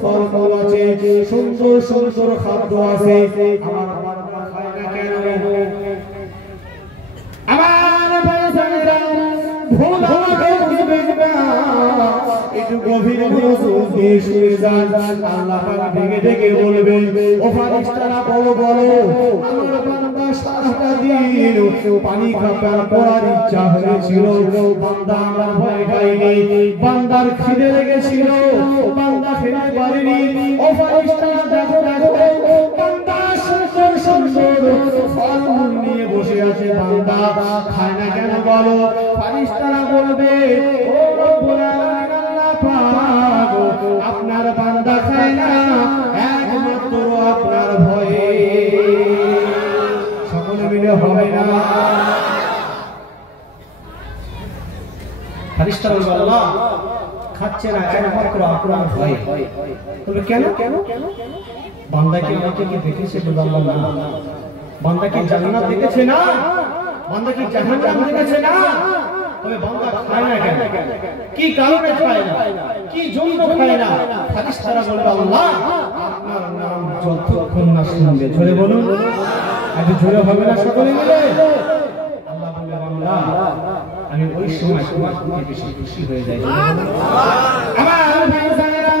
ফলমূল আছে, সুন্দর সুন্দর খাদ্য আছে, আমার বান্দা খায় না কেন? আমার ভাইজানেরা ভুল আমাকে দিবেন না, একটু গভীর মনোযোগ দিয়ে শুনে যান। আল্লাহ পাক ডেকে ডেকে বলবেন, ও ফেরেশতারা বলো বলো, আমার বান্দা সারাটা দিন পানি খাবার পড়ার ইচ্ছা হয়েছিল, বান্দা আমার ভয় খায়নি, বান্দার খিদে লেগেছিল, বান্দা খেতে পারেনি। ও ফেরেশতারা দেখো দেখো, বান্দা সুন্দর সুন্দর ফলমূল নিয়ে বসে আছে, বান্দা খায় না কেন বলো? ফেরেশতারা বলবে, ও রব্বুল আলামিন আল্লাহ পাক, আপনার বান্দা খায় না একমাত্র আপনার ভয়ে। সকলে মিলে হবে না? ফেরেশতারা বলবে, আল্লাহ খাচ্ছে না একমাত্র আপনার ভয়ে। তবে কেন? বান্দা কি আমাকে কি দেখেছে? বললাম না। বান্দা কি জান্নাত দেখেছে? না। বান্দা কি জাহান্নাম দেখেছে? না। তবে বান্দা খায় না কেন? কি কারণে খায় না? কি জন্য খায় না? ফেরেশতারা বলবে, আল্লাহ আপনার নাম যতক্ষণ না শুনবে। জোরে বলুন, একটু জোরে হবে না সকলে মিলে? আল্লাহ বলবে, বান্দা আমি ওই সময় তোমার প্রতি বেশি খুশি হয়ে যাই। আমার ভাইজানেরা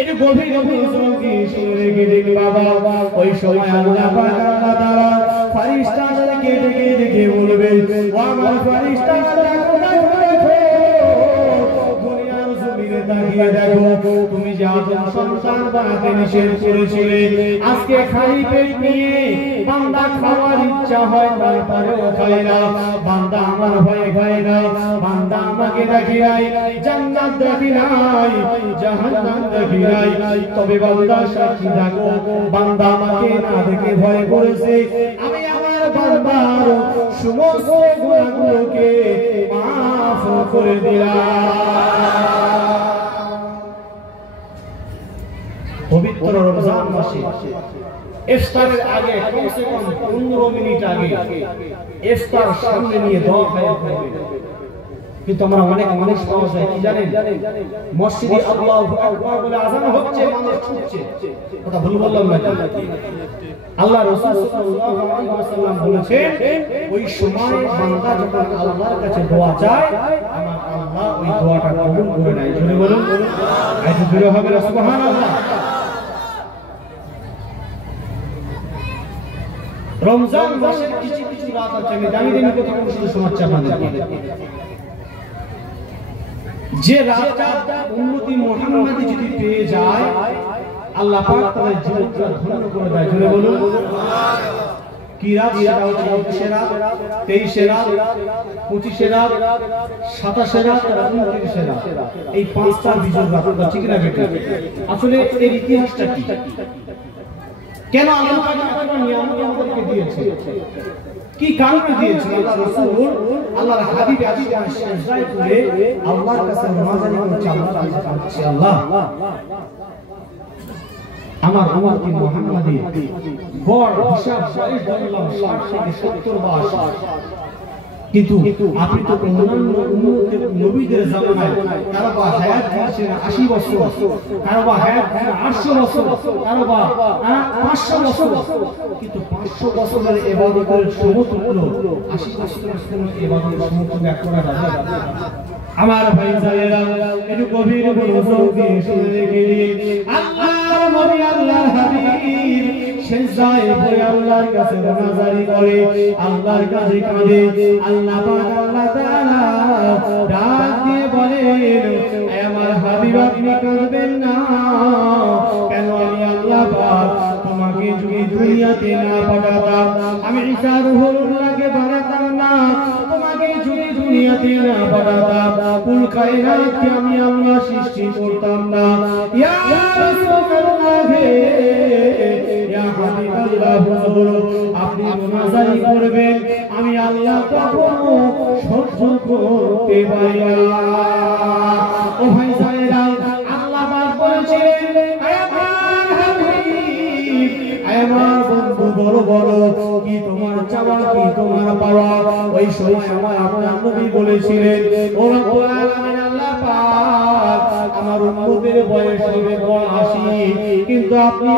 একটু গভীর মনোযোগ দিয়ে শুনে গেলেন বাবা, ওই সময় আল্লাহ পাক আল্লাহ তাআলা ফেরেশতাদেরকে ডেকে ডেকে বলবেন, ও আমার ফেরেশতারা দেখো দেখো দেখো, দুনিয়ার জমিনে তাকিয়ে দেখো, তুমি যে আদম সন্তান বানাতে নিষেধ করেছিলে, আজকে খালি পেট নিয়ে বান্দা খাওয়ার ইচ্ছা হয় তারপরেও খায় না, বান্দা আমার ভয়ে খায় না, বান্দা আমাকে দেখি নাই, জান্নাত দেখি নাই, জাহান্নাম দেখি নাই, তবে বান্দা সাক্ষী থাকো, বান্দা আমাকে না দেখে ভয় করেছে, আমি আমার বান্দার সমস্ত গুনাহগুলোকে মাফ করে দিলাম। পবিত্র রমজান মাসে ইফতারের আগে কমসে কম 15 মিনিট আগে ইফতার সামনে নিয়ে দোয়া করতে হবে। কিন্তু আমরা অনেক মানুষ পাওয়া যায় কি জানেন, মসজিদে আল্লাহু আকবার বলে আযান হচ্ছে, মানুষ ছুটছে। কথা ভুল বললাম না? আল্লাহ রাসূল সাল্লাল্লাহু আলাইহি ওয়াসাল্লাম বলেছেন, ওই সময় বান্দা যখন আল্লাহর কাছে দোয়া চায়, আমার আল্লাহ ওই দোয়াটা কবুল করে নেয়। জোরে বলুন, একটু জোরে হবে না? সুবহানাল্লাহ। রমজান মাসের কিছু কিছু রাত আছে, আমি জানি দিন কথা কোন শুধু শোনাচ্ছি আপনাদেরকে, যে রাতটা উম্মতি মুহাম্মাদি যদি পেয়ে যায়, আল্লাহ পাক তাদের জীবনটা ধন্য করে দেয়। জোরে বলুন কি রাত? সেটা হচ্ছে 29 রাত, 23 রাত, 25 রাত, 27 রাত, 29 রাত, এই পাঁচটা বিজয় রাত। ঠিক না বেটা? আসলে এর ইতিহাসটা কি? কেন আল্লাহ পাক এত নিয়ামত আমাদেরকে দিয়েছে? কি কারণে দিয়েছে? আল্লাহ রাসূল আল্লাহর হাবিব আজকে সিজদায় পড়ে আল্লাহর কাছে নামাজি করছে, আল্লাহ আমার উম্মতি মুহাম্মাদি গড় হিসাব করে বললাম 60 থেকে 70 বা 80, কিন্তু আপনি তো অন্যান্য উম্মতের নবীদের জামানায় কারো বা হায়াত দিয়েছেন 80 বছর, কারো বা হায়াত 800 বছর, কারো বা 500 বছর, কিন্তু 500 বছরের ইবাদতের সমতুল্য 80 বছরের কোনো ইবাদতের সমতুল্য করা যাবে? আমার ভাইজানেরা একটু গভীর মনোযোগ দিয়ে শুনে গেলেন, আল্লাহর নবী আল্লাহর হাবিব সিজদায় পড়ে আল্লাহর কাছে নাজারি করে, আল্লাহর কাছে কাঁদে। আল্লাহ পাক আল্লাহ তাআলা ডাক দিয়ে বলেন, হে আমার হাবিব আপনি কাঁদবেন না কেন? আমি আল্লাহ পাক তোমাকে যদি দুনিয়াতে না পাঠাতাম, আমি ঈসা রূহুল্লাহকে বানাতাম না, তোমাকে যদি দুনিয়াতে না পাঠাতাম, কুল কায়নাতকে আমি আল্লাহ সৃষ্টি করতাম না। ইয়া রাসূলুল্লাহ, ইয়া হাবিবাল্লাহ, হুজুর আপনি মুনাজারি করবেন, আমি আল্লাহ কখনো সহ্য করতে পারি না। ও ভাই সাহেরা, আল্লাহ পাক বলেছেন, হে আমার হাবিব, হে আমার বন্ধু, বলো বলো কি তোমার চাওয়া, কি তোমার পাওয়া? ওই সময় আমার নবী বলেছিলেন, ও রব্বুল আলামিন আল্লাহ পাক আমার উম্মত উম্মতের বয়স হবে 80, কিন্তু আপনি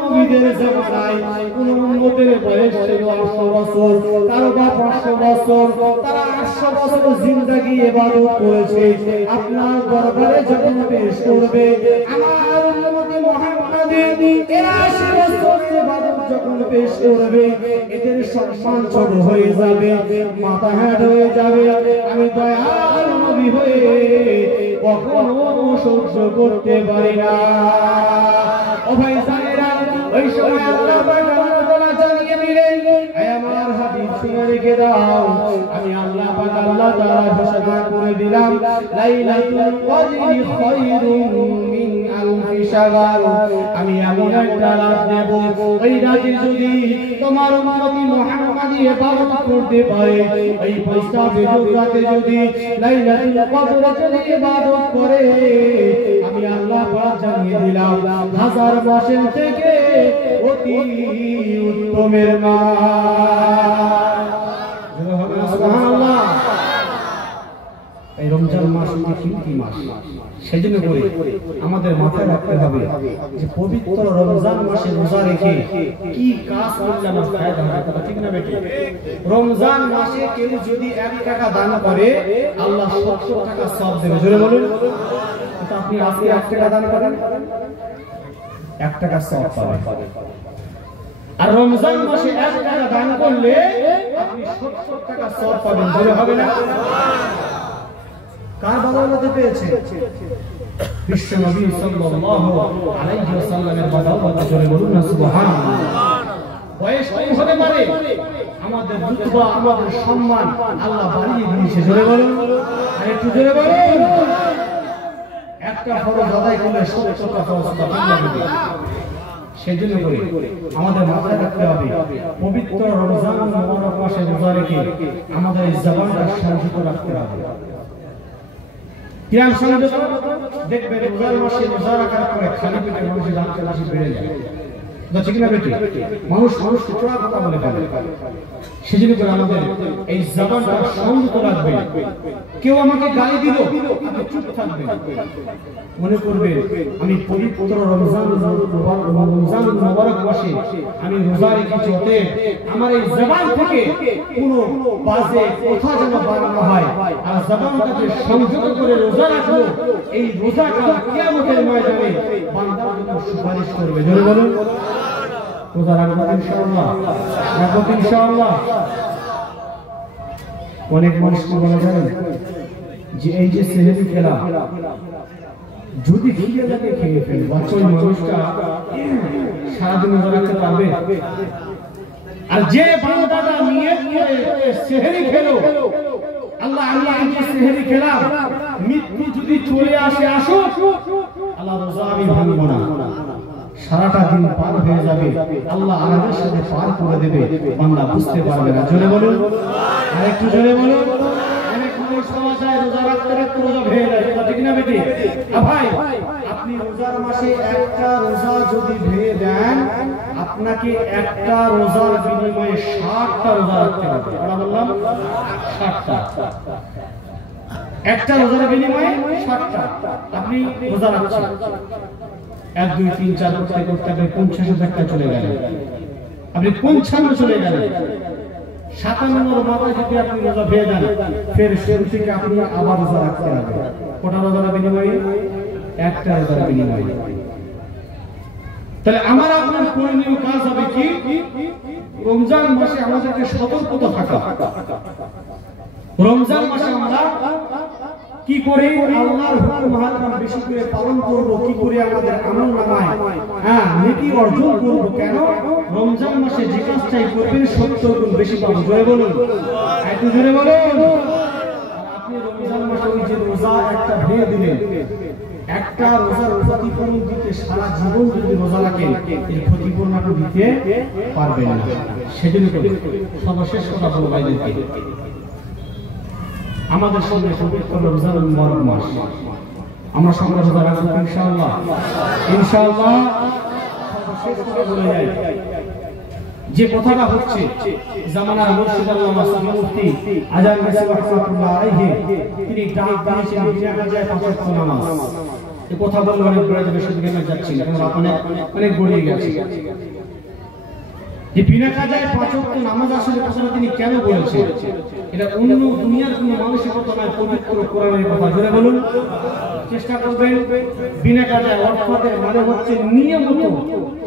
নবীদের জামানায় কোন উম্মতের বয়স ছিল 800 বছর, কারো বা 500 বছর, তারা 800 বছর জিন্দেগি ইবাদত করেছে। আপনার দরবারে যখন পেশ করবে আমার উম্মত মুহাম্মাদের 83 বছর ইবাদত যখন পেশ করবে, এদের সম্মান ছোট হয়ে যাবে, মাথা হেঁট হয়ে যাবে। আমি দয়ার নবী হয়ে কখনো সহ্য করতে পারি না। ও ভাই জানেরা, ওই সময় আল্লাহ তাআলা জানিয়ে দিলেন, হে আমার হাবিব শুনে রেখে দাও, আমি আল্লাহ পাক আল্লাহ তাআলা ঘোষণা করে দিলাম, লাইলাতুল কদরি খায়রুম মিন আলফি শাহর। আমি এমন একটা রাত দেব, ওই রাতে যদি তোমার উম্মত মুহাম্মাদি ইবাদত করতে পারে, এই পয়সা বেজত রাতে যদি লাইলাতুল কদর যদি ইবাদত করে, আমি আল্লাহ পাক জানিয়ে দিলাম 1000 মাসের থেকে অতি উত্তমের মাস। সুবহানাল্লাহ। এই রমজান মাস কি মাস, সেজন্য করে আমাদের মাথায় রাখতে হবে যে পবিত্র রমজান মাসে রোজা রেখে কি কাজ করলে আমার ফায়দা হবে, ঠিক না বেটি? রমজান মাসে কেউ যদি 1 টাকা দান করে আল্লাহ 70 টাকা সওয়াব দেবে। জোরে বলুন। কিন্তু আপনি আজকে 1 টাকা দান করেন, 1 টাকা সওয়াব পাবেন। আর রমজান মাসে 1 টাকা দান করলে আপনি 70 টাকা সওয়াব পাবেন। জোরে হবে না? কার বদৌলতে পেয়েছে? বিশ্ব নবী সাল্লাল্লাহু আলাইহি ওয়াসাল্লামের বদৌলতে। জোরে বলুন না সুবহানাল্লাহ। বয়স কম হতে পারে, আমাদের রুতবা আমাদের সম্মান আল্লাহ বাড়িয়ে দিয়েছে। জোরে বলুন, আর একটু জোরে বলুন। একটা ফরজ আদায় করলে 70টা ফরজ লাগবে। সেজন্য করে আমাদের মাথায় রাখতে হবে পবিত্র রমজান মুবারক মাসে রোজা রেখে আমাদের এই জবানটা সংযত রাখতে হবে। কিয়াম সংযত দেখবেন রোজার মাসে রোজা রাখার পরে খালি পেটে মানুষের রাত বেশি বেড়ে যায়। ঠিক না বেটি? মানুষকে চড়া কথা বলে ফেলে। সেজন্য করে আমাদের এই জবানটা সংযত রাখবে। কেউ আমাকে গালি দিল, আপনি চুপ থাকবেন। মনে করবে আমি পবিত্র রমজান মুবারক মাসে আমি রোজা রেখেছি, অতএব আমার এই জবান থেকে কোনো বাজে কথা যেন বার না হয়। আর জবানটাকে সংযত করে রোজা রাখলো, এই রোজাটা কিয়ামতের ময়দানে বান্দার জন্য সুপারিশ করবে। জোরে বলুন। রোজা রাখবো ইনশাআল্লাহ, রাখবো ইনশাআল্লাহ। অনেক মানুষকে বলা যায় যে এই যে সেহরি খেলা যদি খিদে থাকে খেয়ে ফেলবে, ওই মানুষটা সারাদিন রোজা রাখতে পারবে? আর যে বান্দাটা নিয়ত করে সেহরি খেলো, আল্লাহ আল্লাহ আমি সেহরি খেলাম, মৃত্যু যদি চলে আসে আসুক, আল্লাহ রোজা আমি ভাঙবো না, সারাটা দিন পার হয়ে যাবে, আল্লাহ আমাদের সাথে পার করে দেবে, বান্দা বুঝতে পারবে না। জোরে বলুন, আর একটু জোরে বলুন। অনেক মানুষ সমাজ যায় রোজা রাখতে রাখতে রোজা ভেঙে যায়, ঠিক না বেটি? ভাই, আপনি রোজার মাসে একটা রোজা যদি ভেঙে দেন, আপনাকে একটা রোজার বিনিময়ে 60টা রোজা রাখতে হবে। আমরা বললাম 60টা, একটা রোজার বিনিময়ে 60টা আপনি রোজা রাখছেন। 1 2 3 4 করতে করতে আপনি 50 একটা চলে গেলেন, আপনি 55 চলে গেলেন। 57 মাথায় যদি আপনি রোজা ভেঙে দেন, ফের শুরু থেকে আপনি আবার রোজা রাখতে হবে। কটা রোজার বিনিময়ে? একটা রোজার বিনিময়ে। তাহলে আমার আপনার করণীয় কাজ হবে কি? রমজান মাসে আমাদেরকে সতর্কতা থাকা। রমজান মাসে আমরা কি করে আল্লাহর হুকুম হারাম বেশি করে পালন করব, কি করে আমাদের আমল নামায় নেকি অর্জন করব। কেন? রমজান মাসে যে কাজটাই করবেন 70 গুণ বেশি পাবেন। জোরে বলুন, একটু জোরে বলুন। আপনি রমজান মাসে ওই যে রোজা একটা ভেঙে দিলেন, একটা রোজার ক্ষতিপূরণ দিতে সারা জীবন যদি রোজা রাখেন, এই ক্ষতিপূরণ আপনি দিতে পারবেন না। সেজন্য সর্বশেষ কথা বলবো ভাইদেরকে, আমাদের সামনে পবিত্র রমজান মুবারক মাস, আমরা সবাই রোজা রাখবো ইনশাআল্লাহ। ইনশাআল্লাহ সর্বশেষ কথা বলে যাই, যে কথাটা হচ্ছে জামানার মুর্শিদ আল্লামা সুফি মুফতি আজান মেসি রাহমাতুল্লাহ আলাইহি, তিনি ডাক দিয়েছেন বিনা নামাজে 5 ওয়াক্ত নামাজ। এই কথা বললে অনেক বেড়ে যাবে, সেদিকে আমি যাচ্ছি না, কারণ আপনার অনেক গড়িয়ে গেছে। যে বিনা কাজে 5 ওয়াক্ত নামাজ আসলে কথাটা তিনি কেন বলেছেন? এটা অন্য দুনিয়ার কোনো মানুষের কথা নয়, পবিত্র কোরআনের কথা। জোরে বলুন, চেষ্টা করবেন। বিনা কাজে অর্থাৎ মানে হচ্ছে নিয়মিত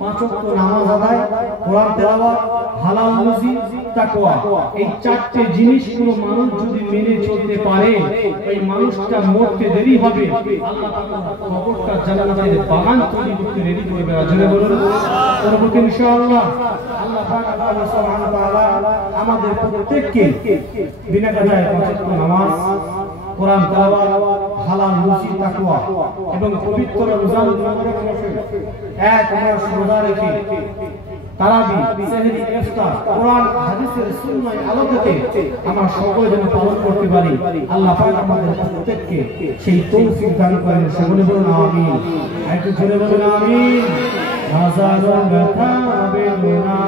5 ওয়াক্ত নামাজ আদায়, কোরআন তেলাওয়াত, হালাল রুজি, তাকওয়া। এই 4টে জিনিস কোনো মানুষ যদি মেনে চলতে পারে, এই মানুষটা মরতে দেরি হবে, আল্লাহ তাআলা কবরটা জান্নাতের বাগান তৈরি করতে রেডি করে দেওয়া। জোরে বলুন পরবর্তী ইনশাআল্লাহ আল্লাহ পাক আল্লাহ সুবহানাহু ওয়া তাআলা আমাদের প্রত্যেককে বিনা কাজে 5 ওয়াক্ত নামাজ, কোরআন তেলাওয়াত, হালাল রুজি, তাকওয়া এবং পবিত্র রমজান মাসে এক মাস রোজা রেখে তারাবি, সেহরি, ইফতার, কোরআন হাদিসের সুন্নাহ আলোকে আমরা সকলে যেন পালন করতে পারি। আল্লাহ পাক আমাদের প্রত্যেককে সেই তৌফিক দান করেন। সকলে বলুন আমিন। একটু জোরে বলুন আমিন। হাজারো ব্যথা বেদনা